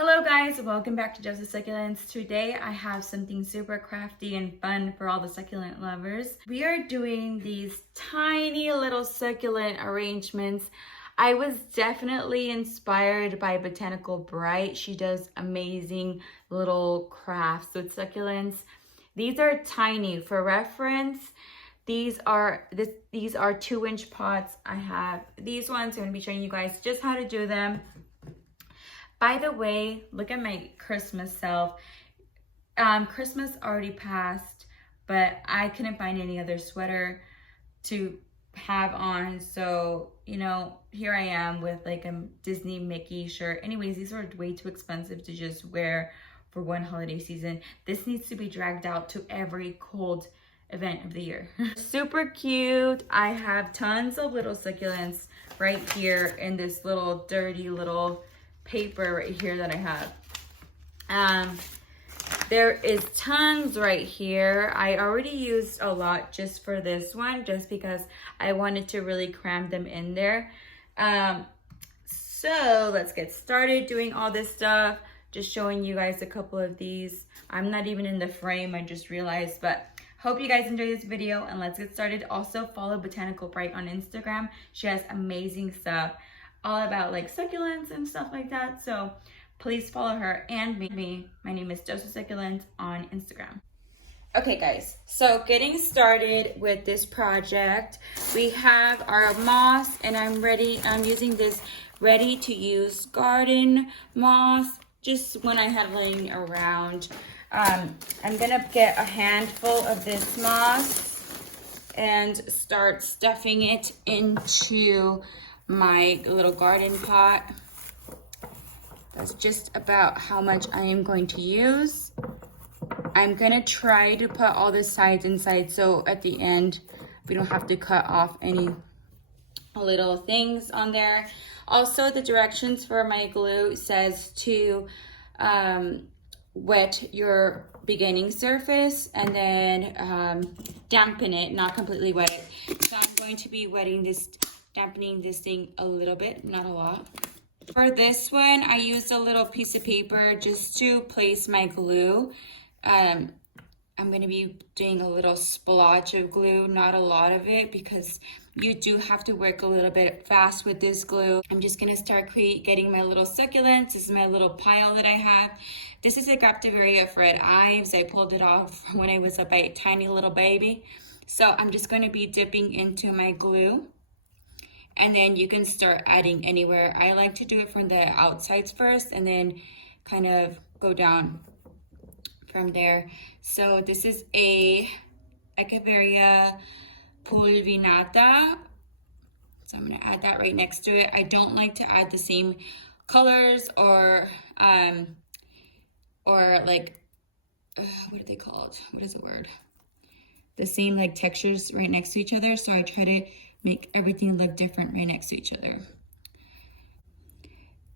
Hello guys, welcome back to Just Succulents. Today I have something super crafty and fun for all the succulent lovers. We are doing these tiny little succulent arrangements. I was definitely inspired by Botanical Bright. She does amazing little crafts with succulents. These are tiny. For reference, these are 2-inch pots. I have these ones. I'm going to be showing you guys just how to do them. By the way, look at my Christmas self. Christmas already passed, but I couldn't find any other sweater to have on. So, here I am with like a Disney Mickey shirt. Anyways, these are way too expensive to just wear for one holiday season. This needs to be dragged out to every cold event of the year. Super cute. I have tons of little succulents right here in this little dirty little paper right here that I have. There is tons right here. I already used a lot just for this one, just because I wanted to really cram them in there. So let's get started doing all this stuff. Just showing you guys a couple of these. I'm not even in the frame, I just realized, but hope you guys enjoy this video and let's get started. Also follow Botanical Bright on Instagram. She has amazing stuff all about like succulents and stuff like that, so please follow her and me. My name is Just Succulent on Instagram. Okay guys, so getting started with this project, we have our moss, and I'm using this ready to use garden moss, just when I had laying around. I'm gonna get a handful of this moss and start stuffing it into my little garden pot. That's just about how much I am going to use. I'm gonna try to put all the sides inside, so at the end we don't have to cut off any little things on there. Also, the directions for my glue says to wet your beginning surface and then dampen it, not completely wet it. So I'm going to be dampening this thing a little bit, not a lot. For this one, I used a little piece of paper just to place my glue. I'm going to be doing a little splotch of glue, not a lot of it, because you do have to work a little bit fast with this glue. I'm just going to start getting my little succulents. This is my little pile that I have. This is a Graptivaria for red Ives. I pulled it off when I was a tiny little baby. So I'm just going to be dipping into my glue. And then you can start adding anywhere. I like to do it from the outsides first and then kind of go down from there. So this is a Graptivaria pulvinata. So I'm gonna add that right next to it. I don't like to add the same colors or like, what are they called? What is the word? The same like textures right next to each other. So I try to make everything look different right next to each other.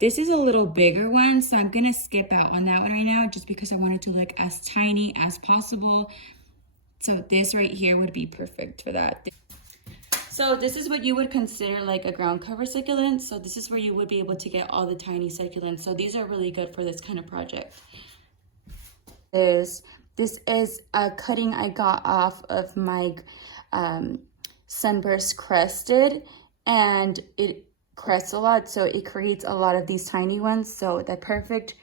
This is a little bigger one, so I'm gonna skip out on that one right now just because I want it to look as tiny as possible. So this right here would be perfect for that. So this is what you would consider like a ground cover succulent. So this is where you would be able to get all the tiny succulents. So these are really good for this kind of project. This is a cutting I got off of my Sunburst Crested, and it crests a lot, so it creates a lot of these tiny ones, so they're perfect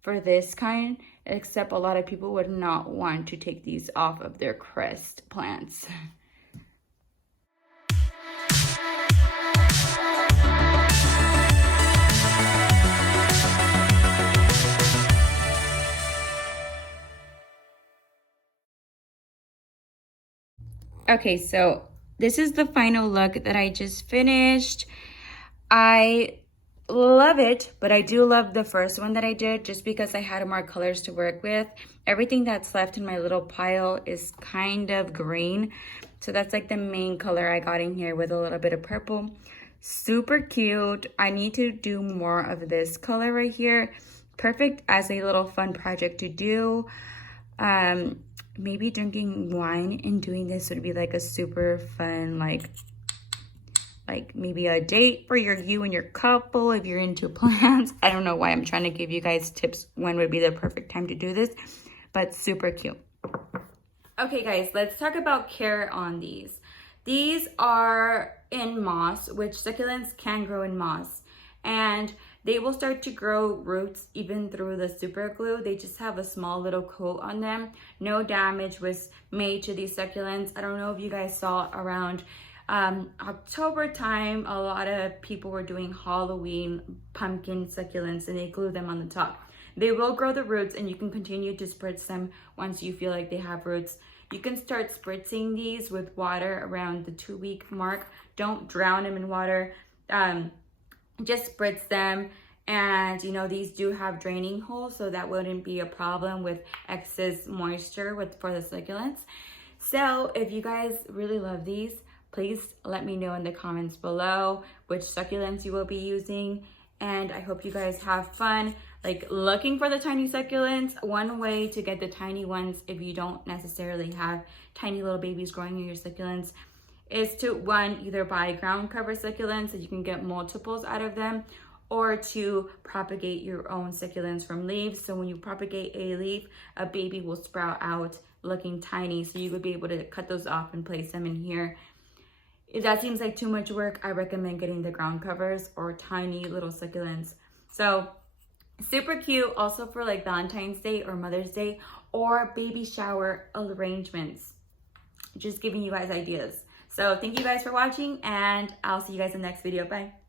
for this kind, except a lot of people would not want to take these off of their crest plants. Okay, so this is the final look that I just finished. I love it, but I do love the first one that I did just because I had more colors to work with. Everything that's left in my little pile is kind of green. So that's like the main color I got in here with a little bit of purple. Super cute. I need to do more of this color right here. Perfect as a little fun project to do. Maybe drinking wine and doing this would be like a super fun, like like maybe a date for you and your couple if you're into plants. I don't know why I'm trying to give you guys tips when would be the perfect time to do this, but super cute. Okay guys, let's talk about care on these. These are in moss, which succulents can grow in moss, and they will start to grow roots even through the super glue. They just have a small little coat on them. No damage was made to these succulents. I don't know if you guys saw around October time, a lot of people were doing Halloween pumpkin succulents and they glue them on the top. They will grow the roots and you can continue to spritz them once you feel like they have roots. You can start spritzing these with water around the 2-week mark. Don't drown them in water. Just spritz them. And you know, these do have draining holes, so that wouldn't be a problem with excess moisture for the succulents. So if you guys really love these, please let me know in the comments below which succulents you will be using. And I hope you guys have fun like looking for the tiny succulents. One way to get the tiny ones, if you don't necessarily have tiny little babies growing in your succulents, is to either buy ground cover succulents so you can get multiples out of them, or to propagate your own succulents from leaves. So when you propagate a leaf, a baby will sprout out looking tiny, so you would be able to cut those off and place them in here. If that seems like too much work, I recommend getting the ground covers or tiny little succulents. So super cute also for like Valentine's Day or Mother's Day or baby shower arrangements. Just giving you guys ideas. So thank you guys for watching, and I'll see you guys in the next video. Bye.